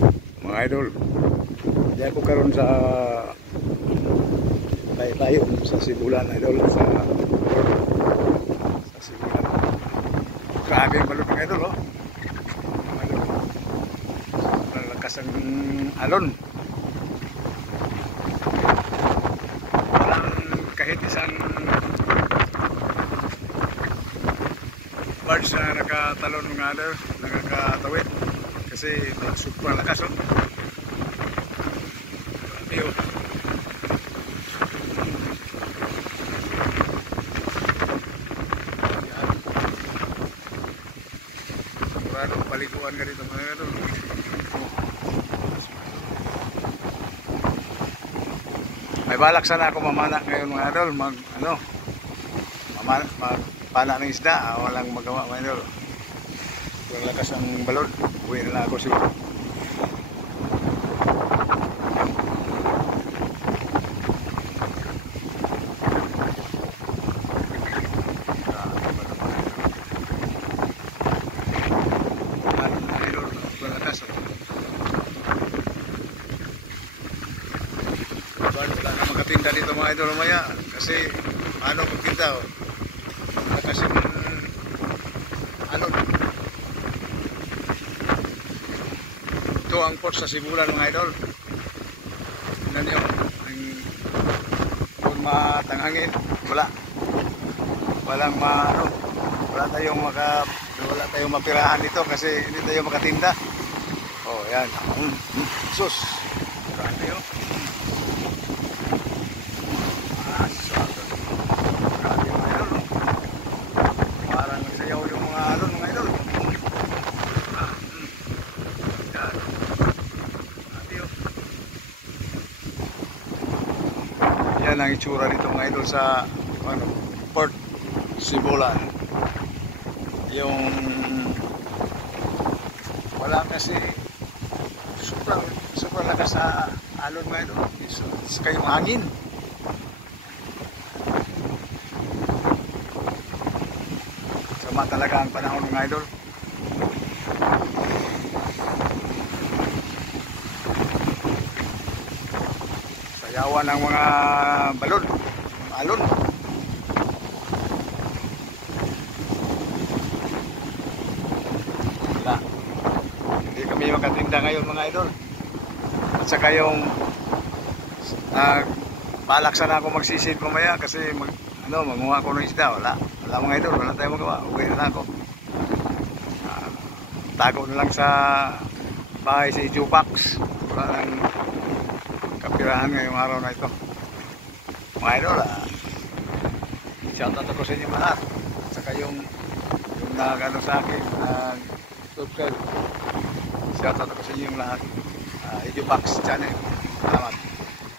Mga idol, di ako karon sa layo sa Sibulan idol, sa Sibulan. Grabe ang balon mga idol, oh. Mga idol, sobrang lakas ang alon. Walang kahit isang birds na nakatalon mga idol, nakakatawid kasi sobrang lakas, oh. Grabe, oh. Sigurado paliguan ka dito mga idol. May balak sana ako mamana ngayon mga idol, magpana ng isda, walang magawa mga idol. Walang lakas ang balon, uwi na lang ako siguro. Wala na magkatinda dito mga idol maya kasi ano magtinda, oh. Kasi ano ito ang port sa Sibulan mga idol. Tignan nyo kung matangangin, walang wala tayong mapirahan dito kasi hindi tayo makatinda. Oh yan, sus, grabe, oh. Yan ang itsura dito mga idol sa Port Sibulan. Yung wala kasi sobrang lakas sa alon mga idol. Isa kayong hangin. Sama talaga ang panahon mga idol. Sayawan ng mga balon, alon. Wala. Hindi kami makatinda ngayon mga idol. At saka yung balak sana ako magsisid mamaya kasi manguha ako ng isda. Wala mga idol, wala tayong magawa. Uwi na ako. Tago na lang sa bahay si Jupax. Wala nang kapirahan ngayong araw na ito mga idol. Shoutout ako sa inyo lahat, at saka yung nagano sa akin subscribe, shoutout ako sa inyo lahat. Jupax channel, salamat.